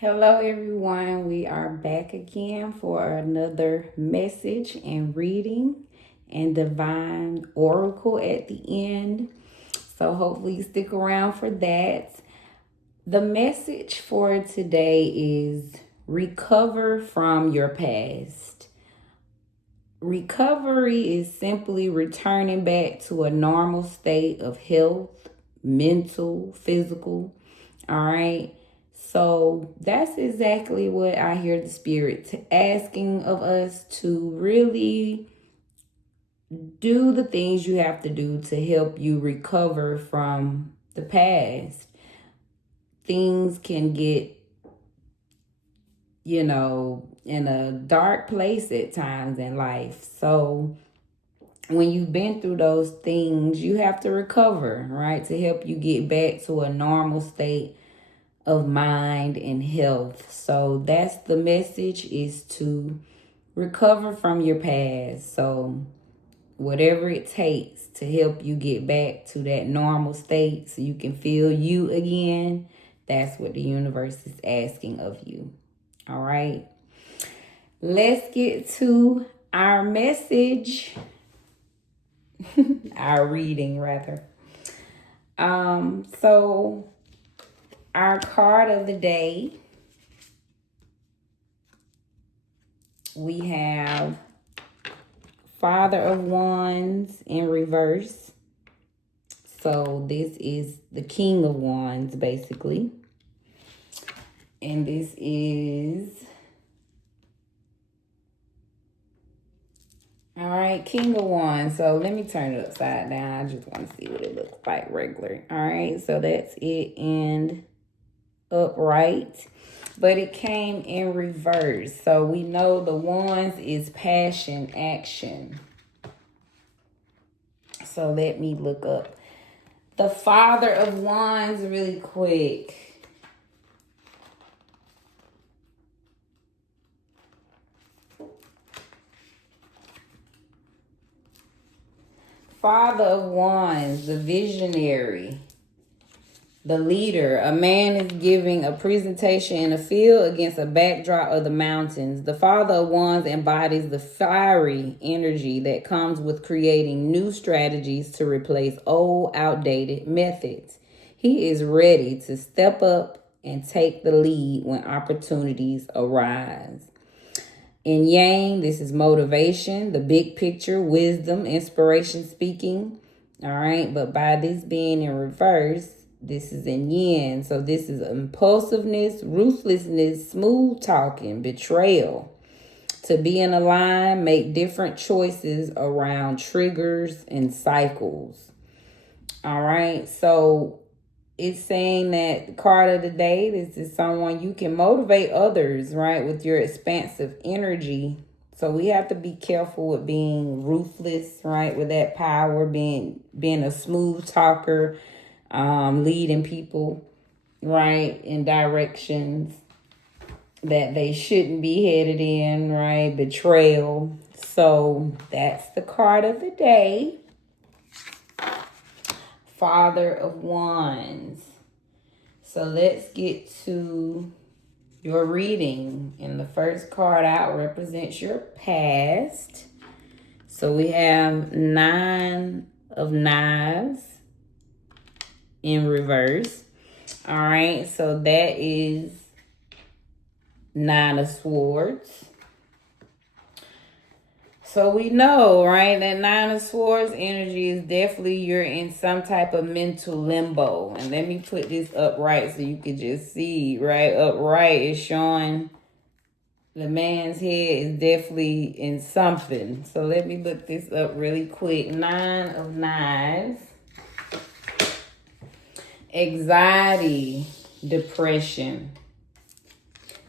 Hello, everyone. We are back again for another message and reading and divine oracle at the end. So, hopefully, you stick around for that. The message for today is recover from your past. Recovery is simply returning back to a normal state of health, mental, physical. All right. So that's exactly what I hear the spirit asking of us to really do the things you have to do to help you recover from the past. Things can get, in a dark place at times in life. So when you've been through those things, you have to recover, right? To help you get back to a normal state of mind and health. So that's the message, is to recover from your past. So whatever it takes to help you get back to that normal state so you can feel you again, that's what the universe is asking of you. All right. Let's get to our message. Our reading rather. So our card of the day, we have Father of Wands in reverse. So this is the King of Wands, basically. And this is, all right, King of Wands. So let me turn it upside down. I just want to see what it looks like regular. All right, so that's it in upright. But it came in reverse. So we know the Wands is passion, action. So let me look up the Father of Wands really quick. Father of Wands, the visionary, the leader. A man is giving a presentation in a field against a backdrop of the mountains. The Father of Wands embodies the fiery energy that comes with creating new strategies to replace old, outdated methods. He is ready to step up and take the lead when opportunities arise. In Yang, this is motivation, the big picture, wisdom, inspiration speaking. All right, but by this being in reverse, this is in Yin. So this is impulsiveness, ruthlessness, smooth talking, betrayal. To be in a line, make different choices around triggers and cycles. All right, so it's saying that the card of the day, this is someone you can motivate others, right, with your expansive energy. So we have to be careful with being ruthless, right, with that power, being a smooth talker, leading people, right, in directions that they shouldn't be headed in, right, betrayal. So that's the card of the day. Father of Wands. So let's get to your reading. And the first card out represents your past. So we have Nine of Knives in reverse. All right, so that is Nine of Swords. So we know, right, that Nine of Swords energy is definitely you're in some type of mental limbo. And let me put this upright so you can just see, right? Upright is showing the man's head is definitely in something. So let me look this up really quick. Nine of Knives. Anxiety, depression.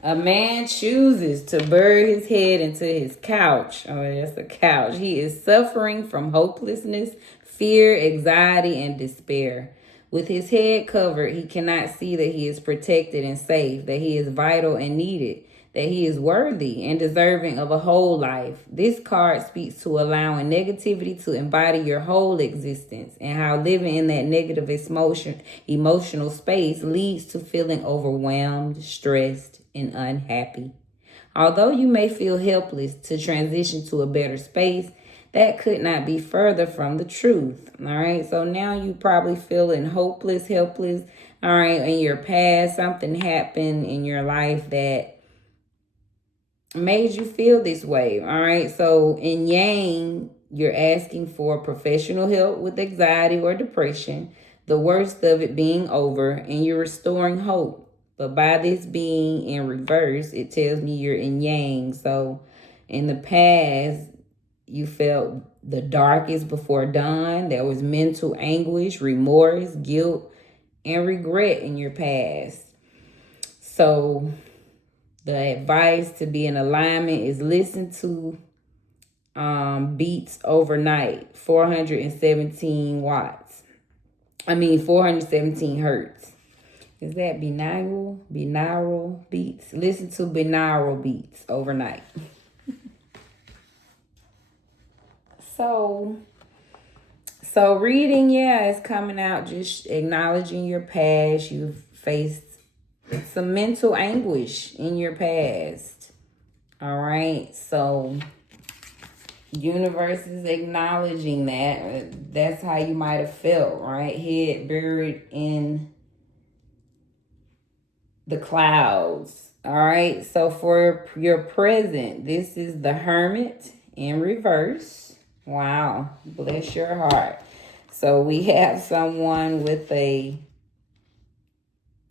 A man chooses to bury his head into his couch. Oh, that's a couch. He is suffering from hopelessness, fear, anxiety, and despair. With his head covered, he cannot see that he is protected and safe, that he is vital and needed, that he is worthy and deserving of a whole life. This card speaks to allowing negativity to embody your whole existence, and how living in that negative emotional space leads to feeling overwhelmed, stressed, and unhappy. Although you may feel helpless to transition to a better space, that could not be further from the truth. All right. So now you probably feeling hopeless, helpless. All right. In your past, something happened in your life that made you feel this way. All right. So in Yang, you're asking for professional help with anxiety or depression, the worst of it being over, and you're restoring hope. But by this being in reverse, it tells me you're in Yang. So in the past, you felt the darkest before dawn. There was mental anguish, remorse, guilt, and regret in your past. So the advice to be in alignment is listen to beats overnight, 417 watts. 417 hertz. Is that binaural beats? Listen to binaural beats overnight. So reading, it's coming out, just acknowledging your past. You've faced some mental anguish in your past. All right. So universe is acknowledging that. That's how you might have felt, right? Head buried in the clouds. All right. So for your present, this is the Hermit in reverse. Wow. Bless your heart. So we have someone with a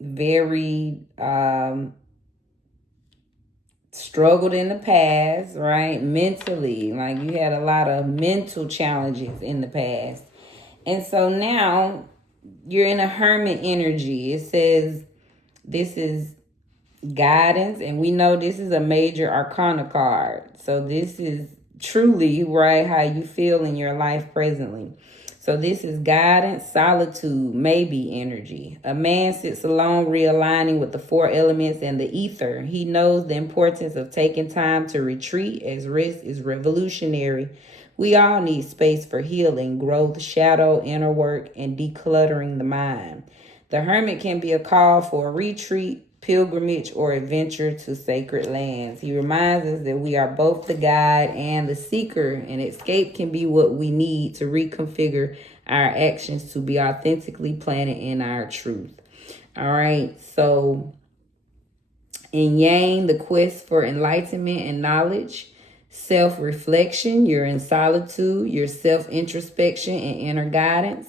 very struggled in the past, right? Mentally, like you had a lot of mental challenges in the past. And so now you're in a hermit energy. It says this is guidance, and we know this is a major arcana card. So this is truly, right, how you feel in your life presently. So this is guidance, solitude, maybe energy. A man sits alone, realigning with the four elements and the ether. He knows the importance of taking time to retreat, as rest is revolutionary. We all need space for healing, growth, shadow, inner work, and decluttering the mind. The hermit can be a call for a retreat, pilgrimage, or adventure to sacred lands. He reminds us that we are both the guide and the seeker, and escape can be what we need to reconfigure our actions to be authentically planted in our truth. All right, so in Yang, the quest for enlightenment and knowledge, self-reflection, you're in solitude, your self-introspection and inner guidance.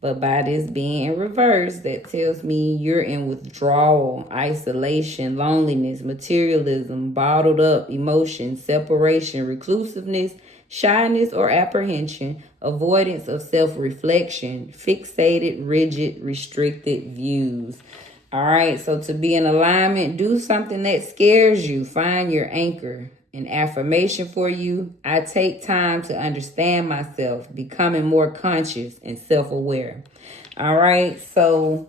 But by this being in reverse, that tells me you're in withdrawal, isolation, loneliness, materialism, bottled up emotion, separation, reclusiveness, shyness or apprehension, avoidance of self-reflection, fixated, rigid, restricted views. All right, so to be in alignment, do something that scares you. Find your anchor. An affirmation for you: I take time to understand myself, becoming more conscious and self-aware. All right, so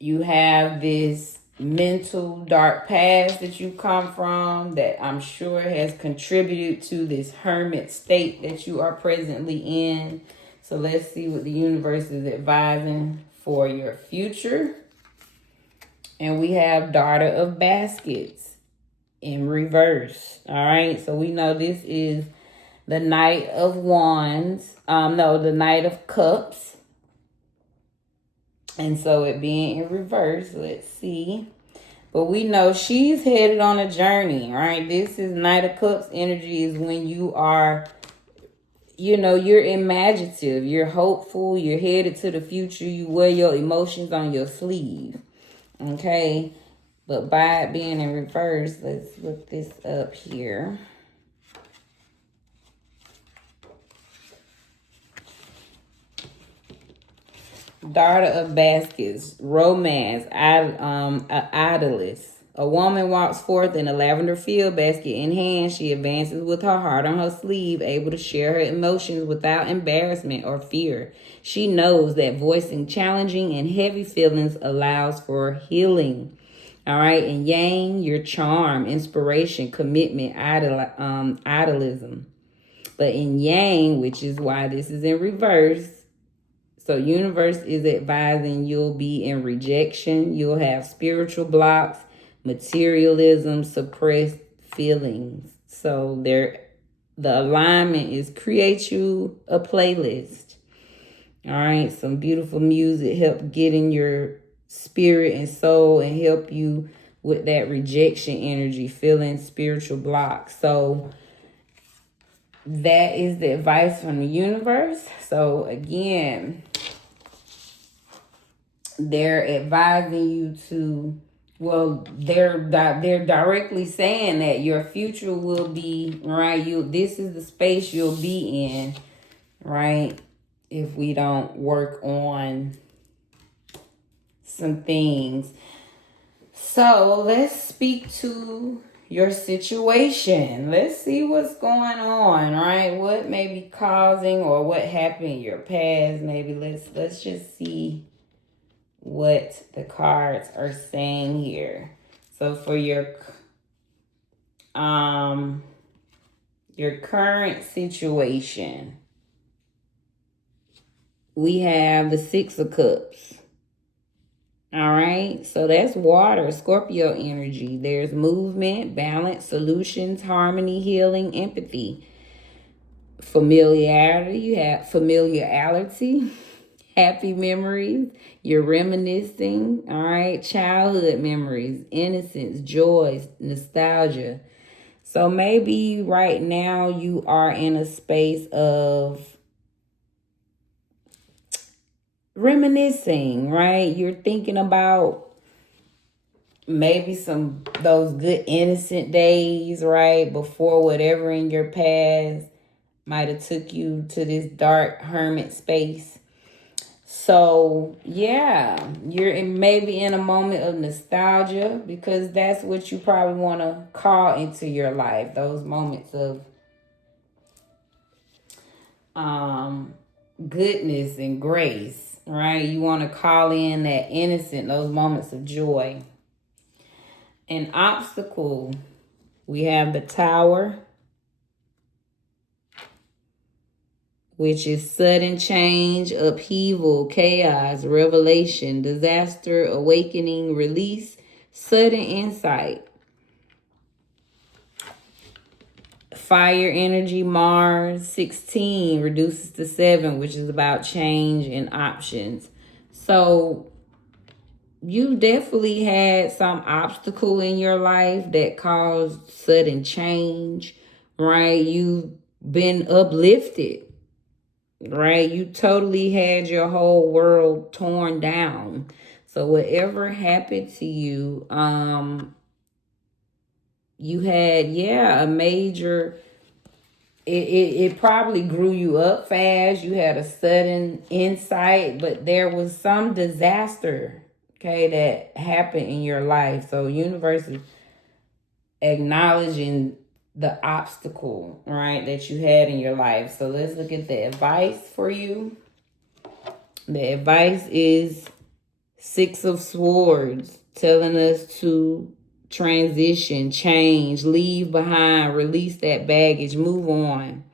you have this mental dark past that you come from that I'm sure has contributed to this hermit state that you are presently in. So let's see what the universe is advising for your future. And we have Daughter of Baskets in reverse. All right, so we know this is the Knight of Wands. The Knight of Cups. And so it being in reverse, let's see. But we know she's headed on a journey, right? This is Knight of Cups energy, is when you are, you're imaginative, you're hopeful, you're headed to the future, you wear your emotions on your sleeve. Okay? But by it being in reverse, let's look this up here. Daughter of Baskets, romance, idolist. A woman walks forth in a lavender field, basket in hand. She advances with her heart on her sleeve, able to share her emotions without embarrassment or fear. She knows that voicing challenging and heavy feelings allows for healing. All right, and Yang, your charm, inspiration, commitment, idolism. But in Yang, which is why this is in reverse, so universe is advising you'll be in rejection, you'll have spiritual blocks, materialism, suppressed feelings. So the alignment is create you a playlist. All right, some beautiful music help get in your spirit and soul and help you with that rejection energy, feeling spiritual blocks. So that is the advice from the universe. So again, they're advising you to, well, they're directly saying that your future will be right. This is the space you'll be in, right? If we don't work on some things. So let's speak to your situation. Let's see what's going on, right? What may be causing or what happened in your past. Maybe let's just see what the cards are saying here. So for your current situation, we have the Six of Cups. All right, so that's water, Scorpio energy. There's movement, balance, solutions, harmony, healing, empathy. Familiarity, you have familiarity, happy memories, you're reminiscing, all right, childhood memories, innocence, joy, nostalgia. So maybe right now you are in a space of reminiscing, right? You're thinking about maybe those good innocent days, right? Before whatever in your past might have took you to this dark hermit space. So yeah, you're maybe in a moment of nostalgia because that's what you probably want to call into your life. Those moments of goodness and grace, right? You want to call in that innocent, those moments of joy. An obstacle, we have the Tower, which is sudden change, upheaval, chaos, revelation, disaster, awakening, release, sudden insight. Fire energy, Mars, 16 reduces to 7, which is about change and options. So you definitely had some obstacle in your life that caused sudden change, right? You've been uplifted, right? You totally had your whole world torn down. So whatever happened to you, you had, a major, it probably grew you up fast. You had a sudden insight, but there was some disaster, okay, that happened in your life. So universe is acknowledging the obstacle, right, that you had in your life. So let's look at the advice for you. The advice is Six of Swords, telling us to transition, change, leave behind, release that baggage, move on.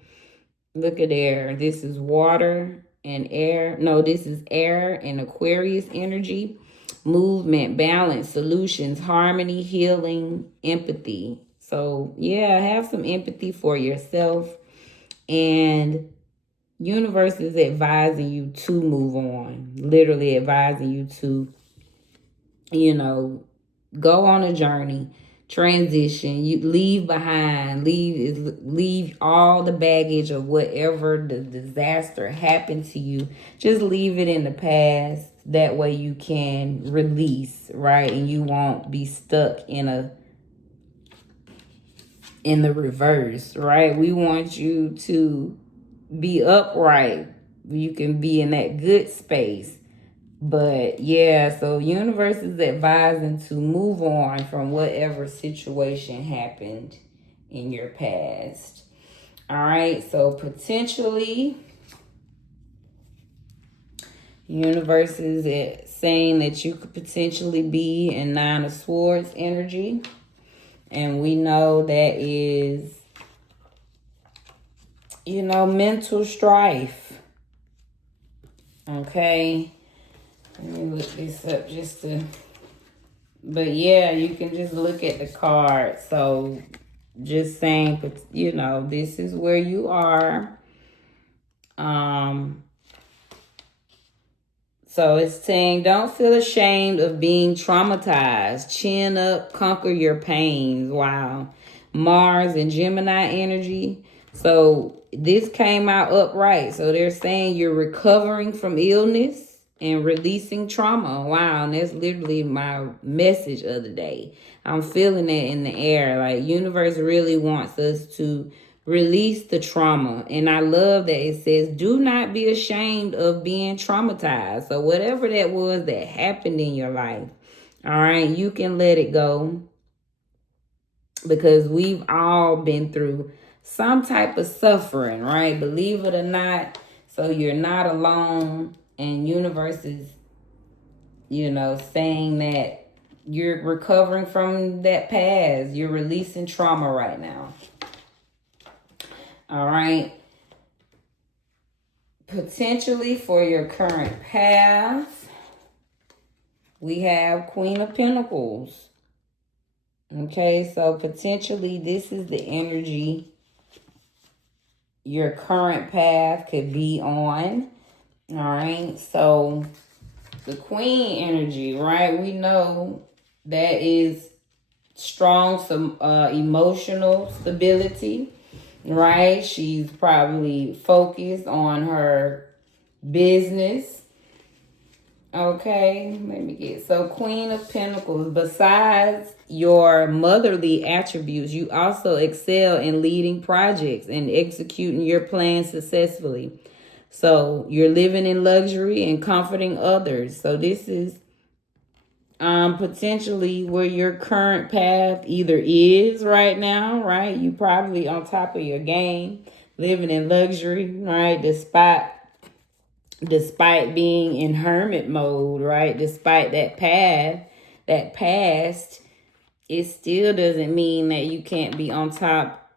Look at there. This is water and air. No, this is air and Aquarius energy. Movement, balance, solutions, harmony, healing, empathy. So, yeah, have some empathy for yourself. And universe is advising you to move on. Literally advising you to, go on a journey, transition, you leave behind, leave all the baggage of whatever the disaster happened to you. Just leave it in the past. That way you can release, right? And you won't be stuck in the reverse, right? We want you to be upright. You can be in that good space. But yeah, so universe is advising to move on from whatever situation happened in your past. All right, so potentially universe is saying that you could potentially be in Nine of Swords energy. And we know that is, mental strife. Okay. Let me look this up just to But yeah, you can just look at the card. So just saying, but you know, this is where you are. So it's saying, don't feel ashamed of being traumatized. Chin up, conquer your pains. Wow. Mars and Gemini energy. So this came out upright. So they're saying you're recovering from illness and releasing trauma. Wow. And that's literally my message of the day. I'm feeling that in the air. Like, universe really wants us to release the trauma. And I love that it says, do not be ashamed of being traumatized. So whatever that was that happened in your life, all right, you can let it go, because we've all been through some type of suffering, right? Believe it or not. So you're not alone. And universe is, you know, saying that you're recovering from that past. You're releasing trauma right now. All right. Potentially for your current path, we have Queen of Pentacles. Okay, so potentially this is the energy your current path could be on. All right, so the Queen energy, right? We know that is strong, some emotional stability, right? She's probably focused on her business. Okay, let me get, so Queen of Pentacles, besides your motherly attributes, you also excel in leading projects and executing your plans successfully. So you're living in luxury and comforting others. So this is potentially where your current path either is right now, right? You probably on top of your game, living in luxury, right? Despite being in hermit mode, right? Despite that past, it still doesn't mean that you can't be on top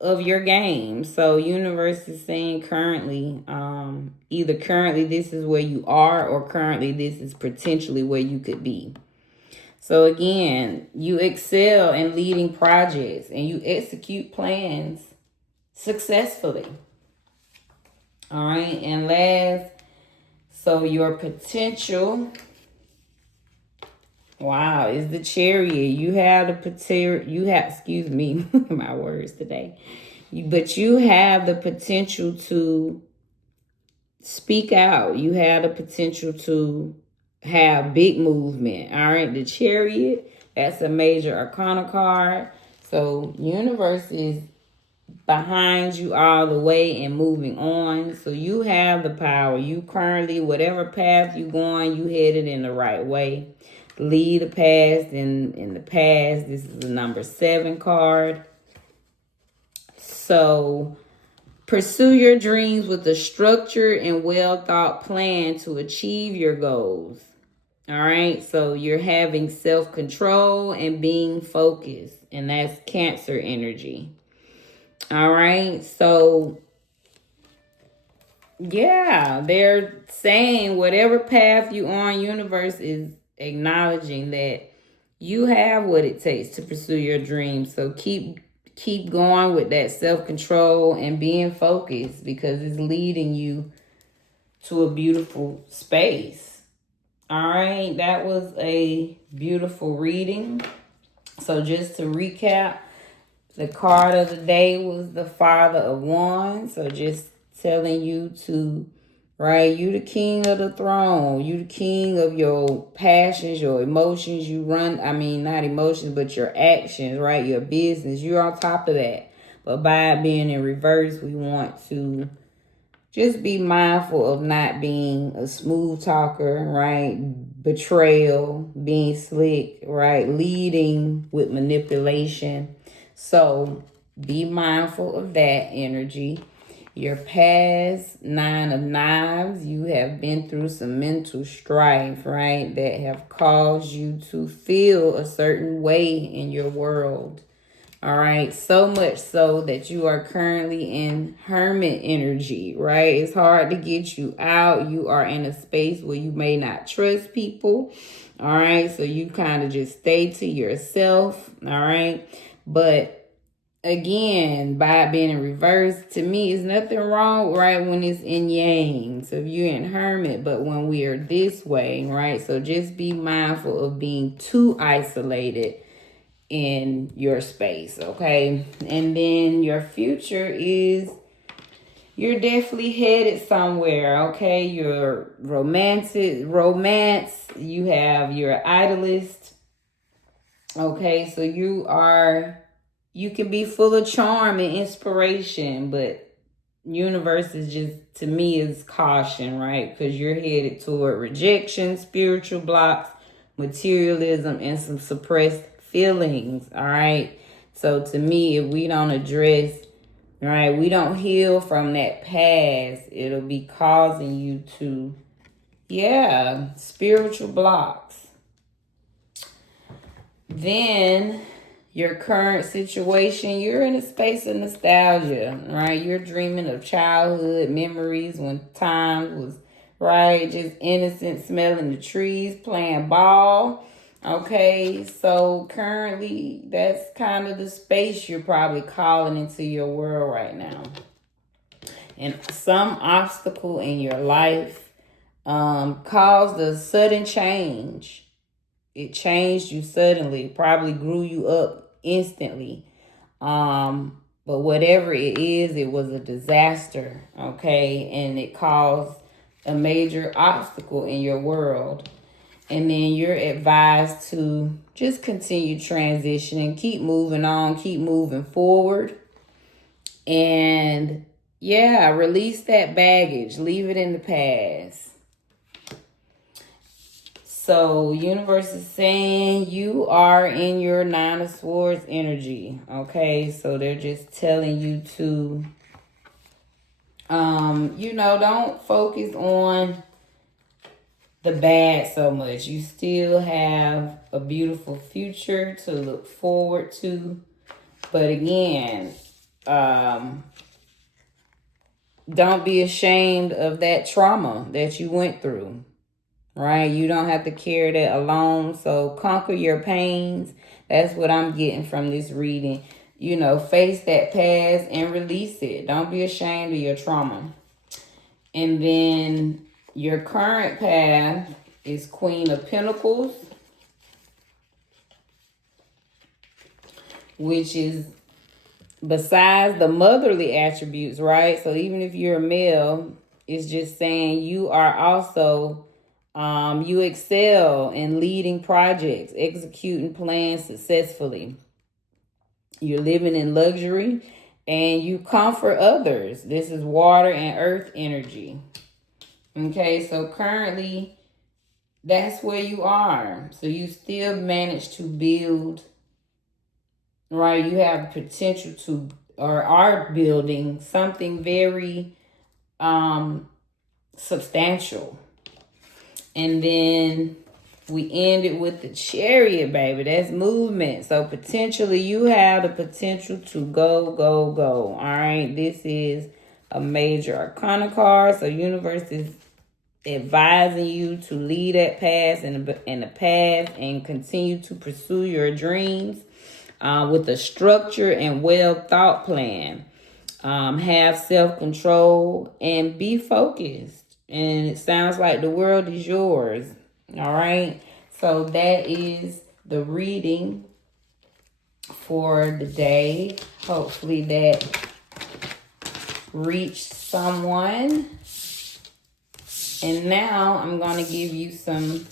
of your game. So universe is saying currently, either currently this is where you are, or currently this is potentially where you could be. So again, you excel in leading projects and you execute plans successfully. All right, and last, so your potential, wow, is the Chariot. You have the potential, excuse me, my words today. But you have the potential to speak out. You have the potential to have big movement. All right, the Chariot, that's a major arcana card. So universe is behind you all the way and moving on. So you have the power. You currently, whatever path you going, you headed in the right way. Lead the past in the past. This is the number 7 card. So pursue your dreams with a structured and well thought plan to achieve your goals. All right, so you're having self-control and being focused, and that's Cancer energy. All right, so yeah, they're saying whatever path you on, universe is acknowledging that you have what it takes to pursue your dreams. So keep going with that self-control and being focused, because it's leading you to a beautiful space. All right, that was a beautiful reading. So just to recap, the card of the day was the Father of Wands. So just telling you to, right, you the king of the throne. You the king of your passions, your emotions. You run, I mean, not emotions, but your actions, right? Your business. You're on top of that. But by it being in reverse, we want to just be mindful of not being a smooth talker, right? Betrayal, being slick, right? Leading with manipulation. So be mindful of that energy. Your past 9 of Knives, you have been through some mental strife, right? That have caused you to feel a certain way in your world. All right. So much so that you are currently in hermit energy, right? It's hard to get you out. You are in a space where you may not trust people. All right. So you kind of just stay to yourself. All right. But again, by it being in reverse, to me, is nothing wrong, right, when it's in yang. So if you're in hermit, but when we are this way, right, so just be mindful of being too isolated in your space, okay? And then your future is, you're definitely headed somewhere, okay? Your romance, you have your idolist, okay? So you can be full of charm and inspiration, but universe is just, to me, is caution, right? Because you're headed toward rejection, spiritual blocks, materialism, and some suppressed feelings, all right? So to me, if we don't address, right, we don't heal from that past, it'll be causing you to, spiritual blocks. Then your current situation, you're in a space of nostalgia, right? You're dreaming of childhood memories when time was, right, just innocent, smelling the trees, playing ball. Okay, so currently that's kind of the space you're probably calling into your world right now. And some obstacle in your life caused a sudden change. It changed you suddenly, probably grew you up instantly. But whatever it is, it was a disaster, okay? And it caused a major obstacle in your world. And then you're advised to just continue transitioning, keep moving on, keep moving forward. And release that baggage, leave it in the past. So universe is saying you are in your Nine of Swords energy. Okay, so they're just telling you to, don't focus on the bad so much. You still have a beautiful future to look forward to. But again, don't be ashamed of that trauma that you went through. Right? You don't have to carry that alone. So conquer your pains. That's what I'm getting from this reading. Face that past and release it. Don't be ashamed of your trauma. And then your current path is Queen of Pentacles, which is besides the motherly attributes, right? So even if you're a male, it's just saying you are also you excel in leading projects, executing plans successfully. You're living in luxury and you comfort others. This is water and earth energy. Okay, so currently that's where you are. So you still manage to build, right? You have potential to, or are building something very substantial. And then we ended with the Chariot, baby. That's movement. So potentially you have the potential to go, go, go. All right. This is a major arcana card. So universe is advising you to lead that path in the path and continue to pursue your dreams with a structure and well thought plan. Have self-control and be focused. And it sounds like the world is yours. All right. So that is the reading for the day. Hopefully that reached someone. And now I'm going to give you some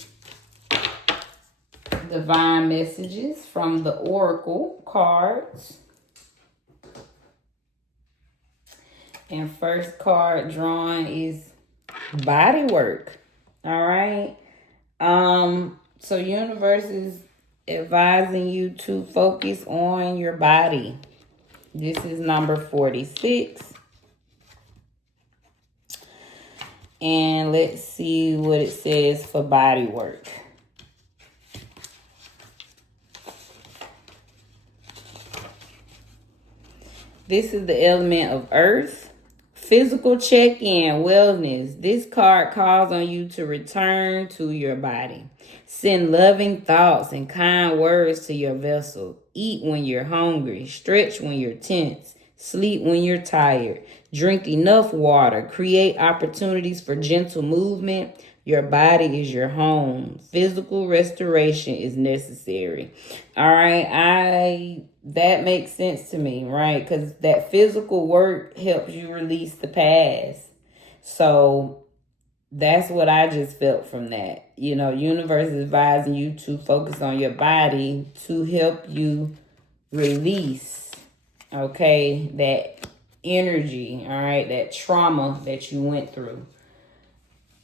divine messages from the Oracle cards. And first card drawn is body work. All right. So universe is advising you to focus on your body. This is number 46. And let's see what it says for body work. This is the element of earth. Physical check-in, wellness. This card calls on you to return to your body. Send loving thoughts and kind words to your vessel. Eat when you're hungry. Stretch when you're tense. Sleep when you're tired. Drink enough water. Create opportunities for gentle movement. Your body is your home. Physical restoration is necessary. All right, that makes sense to me, right? Because that physical work helps you release the past. So that's what I just felt from that. You know, universe is advising you to focus on your body to help you release, okay, that energy, all right, that trauma that you went through.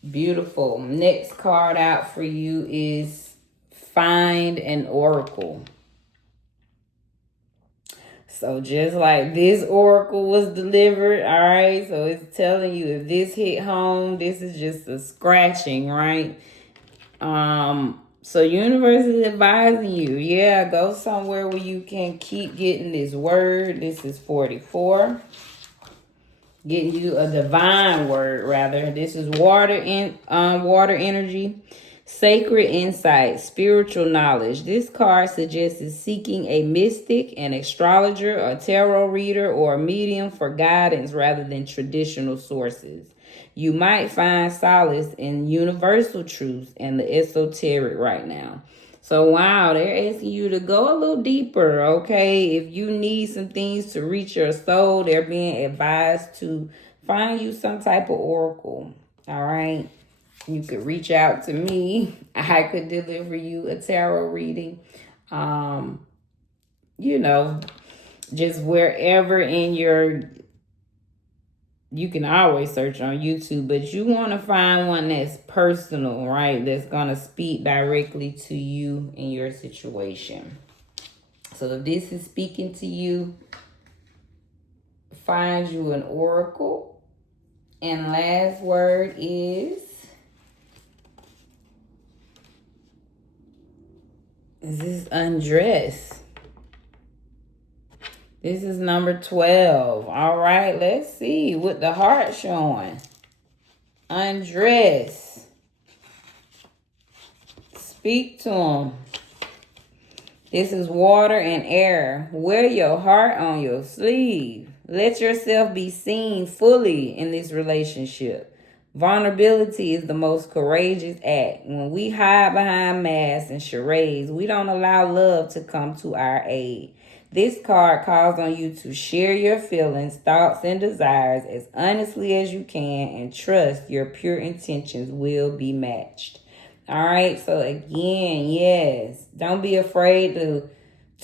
Beautiful. Next card out for you is Find an Oracle. So just like this oracle was delivered, all right, so it's telling you if this hit home, this is just a scratching, right? So universe is advising you, yeah, go somewhere where you can keep getting this word. This is 44. Getting you a divine word, rather. This is water energy, sacred insight, spiritual knowledge. This card suggests seeking a mystic, an astrologer, a tarot reader, or a medium for guidance rather than traditional sources. You might find solace in universal truths and the esoteric right now. So, wow, they're asking you to go a little deeper, okay? If you need some things to reach your soul, they're being advised to find you some type of oracle, all right? You could reach out to me. I could deliver you a tarot reading. You know, just wherever in your... You can always search on YouTube, but you want to find one that's personal, right? That's going to speak directly to you in your situation. So if this is speaking to you, find you an oracle. And last word is this undress. This is number 12. All right, let's see what the heart showing. Undress. Speak to them. This is water and air. Wear your heart on your sleeve. Let yourself be seen fully in this relationship. Vulnerability is the most courageous act. When we hide behind masks and charades, we don't allow love to come to our aid. This card calls on you to share your feelings, thoughts, and desires as honestly as you can and trust your pure intentions will be matched. All right, so again, yes, don't be afraid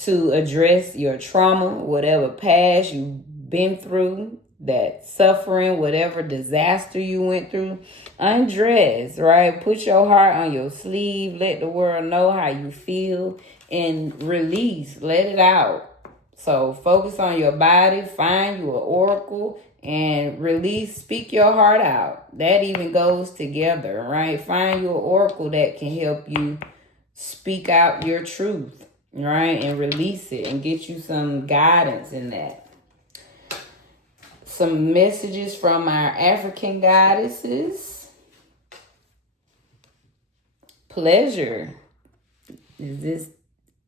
to address your trauma, whatever past you've been through, that suffering, whatever disaster you went through. Undress, right? Put your heart on your sleeve. Let the world know how you feel and release. Let it out. So focus on your body, find you an oracle, and release, speak your heart out. That even goes together, right? Find you an oracle that can help you speak out your truth, right? And release it and get you some guidance in that. Some messages from our African goddesses. Pleasure. Is this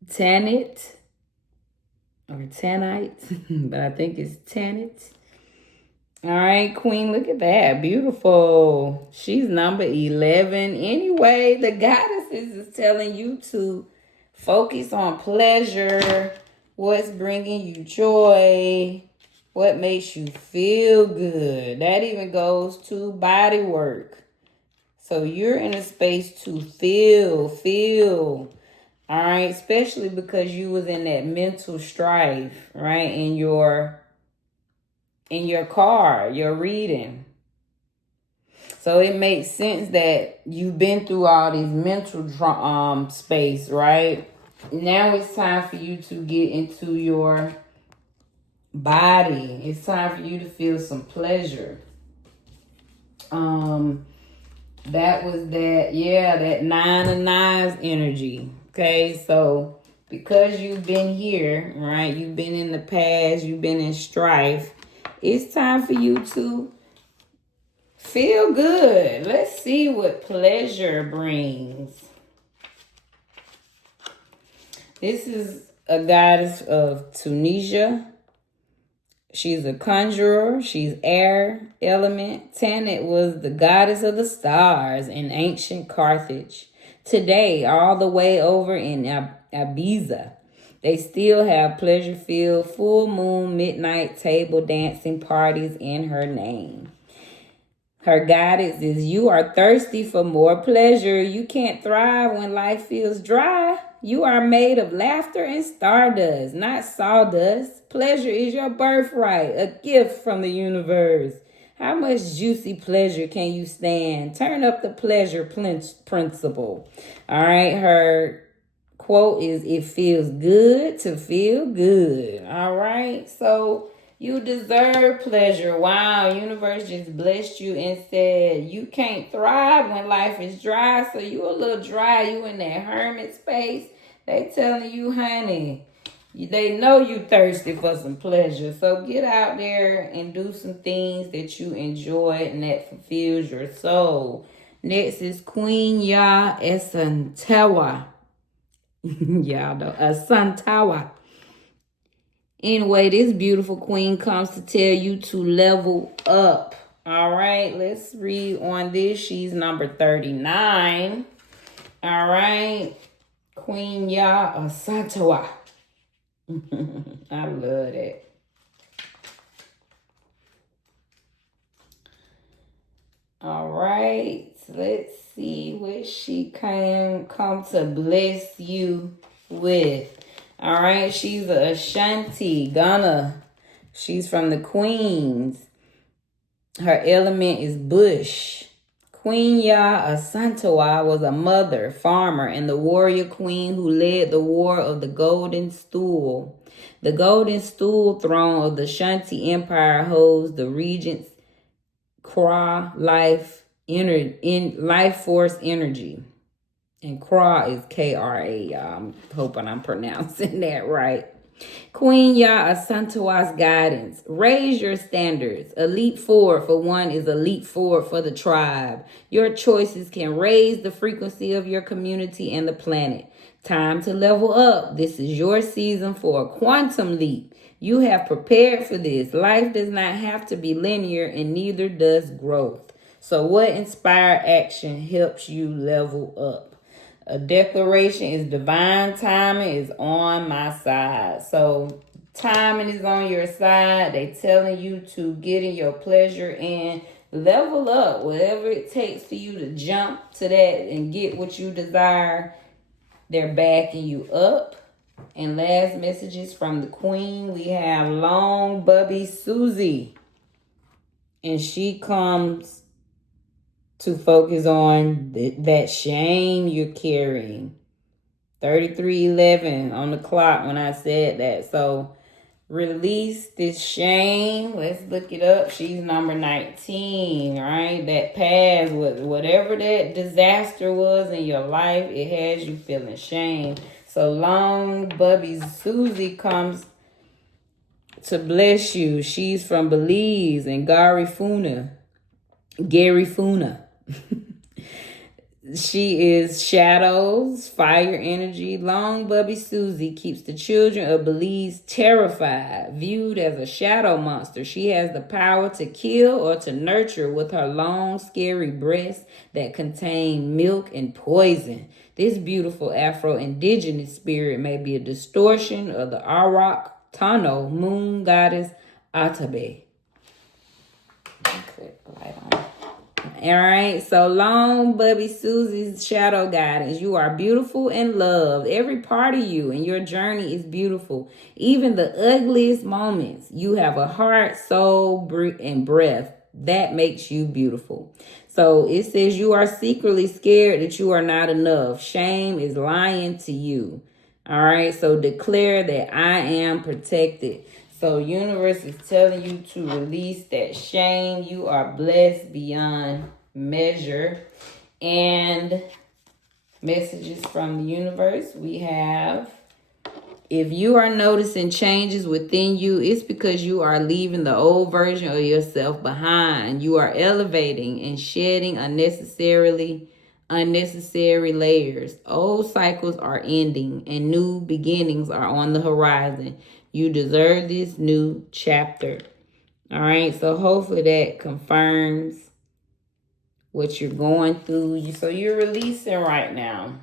Tanit? Or Tanite, but I think it's Tanit. All right, Queen, look at that. Beautiful. She's number 11. Anyway, the goddesses is telling you to focus on pleasure, what's bringing you joy, what makes you feel good. That even goes to body work. So you're in a space to feel. All right, especially because you was in that mental strife, right? In your car, your reading. So it makes sense that you've been through all these mental space, right? Now it's time for you to get into your body. It's time for you to feel some pleasure. That was that 9 of 9s energy. Okay, so because you've been here, right? You've been in the past, you've been in strife. It's time for you to feel good. Let's see what pleasure brings. This is a goddess of Tunisia. She's a conjurer. She's air element. Tanit was the goddess of the stars in ancient Carthage. Today, all the way over in Ibiza, they still have pleasure-filled full moon midnight table dancing parties in her name. Her guidance is, you are thirsty for more pleasure. You can't thrive when life feels dry. You are made of laughter and stardust, not sawdust. Pleasure is your birthright, a gift from the universe. How much juicy pleasure can you stand? Turn up the pleasure principle. All right, her quote is, it feels good to feel good. All right, so you deserve pleasure. Wow, universe just blessed you and said you can't thrive when life is dry. So you a little dry. You in that hermit space. They telling you, honey, they know you thirsty for some pleasure. So get out there and do some things that you enjoy and that fulfills your soul. Next is Queen Ya Esantawa. Y'all know Asantawa. Anyway, this beautiful queen comes to tell you to level up. All right, let's read on this. She's number 39. All right, Queen Ya Asantawa. I love that. All right, let's see what she can come to bless you with. All right, she's a Ashanti, Ghana. She's from the Queens. Her element is bush. Queen Ya Asantawa was a mother, farmer, and the warrior queen who led the war of the Golden Stool. The Golden Stool throne of the Ashanti Empire holds the regent's Kra life force energy. And Kra is K-R-A, y'all. I'm hoping I'm pronouncing that right. Queen Ya Asantawa's guidance. Raise your standards. A leap forward for one is a leap forward for the tribe. Your choices can raise the frequency of your community and the planet. Time to level up. This is your season for a quantum leap. You have prepared for this. Life does not have to be linear, and neither does growth. So what inspired action helps you level up? A declaration is divine timing is on my side. So timing is on your side. They telling you to get in your pleasure and level up. Whatever it takes for you to jump to that and get what you desire, they're backing you up. And last messages from the queen, we have Long Bubby Susie. And she comes to focus on that shame you're carrying. 33:11 on the clock when I said that. So release this shame. Let's look it up. She's number 19, right? That past, whatever that disaster was in your life, it has you feeling shame. So Long Bubby Susie comes to bless you. She's from Belize and Gary Funa. She is shadows, fire energy. Long Bubby Susie keeps the children of Belize terrified, viewed as a shadow monster. She has the power to kill or to nurture with her long, scary breasts that contain milk and poison. This beautiful Afro-Indigenous spirit may be a distortion of the Arak Tano moon goddess Atabe. Click light on. All right, so Long Bubby Susie's shadow guidance. You are beautiful and loved. Every part of you and your journey is beautiful. Even the ugliest moments. You have a heart, soul, and breath. That makes you beautiful. So it says you are secretly scared that you are not enough. Shame is lying to you. All right, so declare that I am protected. So universe is telling you to release that shame. You are blessed beyond measure. And messages from the universe. We have If you are noticing changes within you, it's because you are leaving the old version of yourself behind. You are elevating and shedding unnecessary layers. Old cycles are ending and new beginnings are on the horizon. You deserve this new chapter. All right, so hopefully that confirms what you're going through. So you're releasing right now.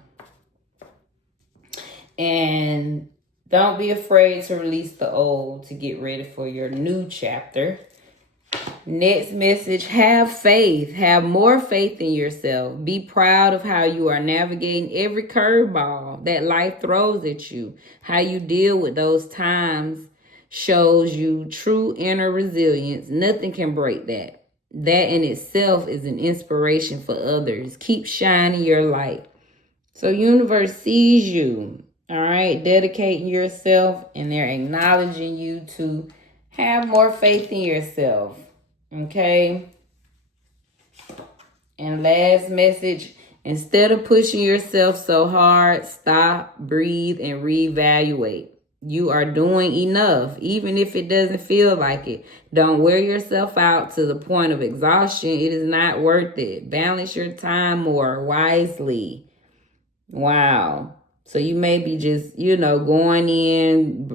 And don't be afraid to release the old to get ready for your new chapter. Next message, have faith. Have more faith in yourself. Be proud of how you are navigating every curveball that life throws at you. How you deal with those times shows you true inner resilience. Nothing can break that. That in itself is an inspiration for others. Keep shining your light. So universe sees you. All right, dedicating yourself, and they're acknowledging you to have more faith in yourself. Okay. And last message, instead of pushing yourself so hard, stop, breathe, and reevaluate. You are doing enough, even if it doesn't feel like it. Don't wear yourself out to the point of exhaustion. It is not worth it. Balance your time more wisely. Wow. So you may be just, going in,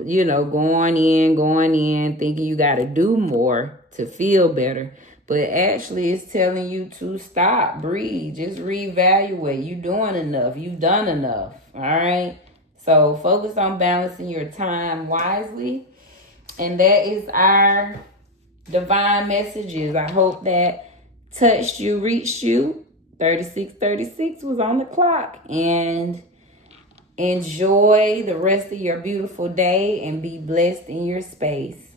thinking you got to do more to feel better. But actually it's telling you to stop, breathe, just reevaluate. You doing enough. You've done enough. All right. So focus on balancing your time wisely. And that is our divine messages. I hope that touched you, reached you. 3636 was on the clock. And enjoy the rest of your beautiful day and be blessed in your space.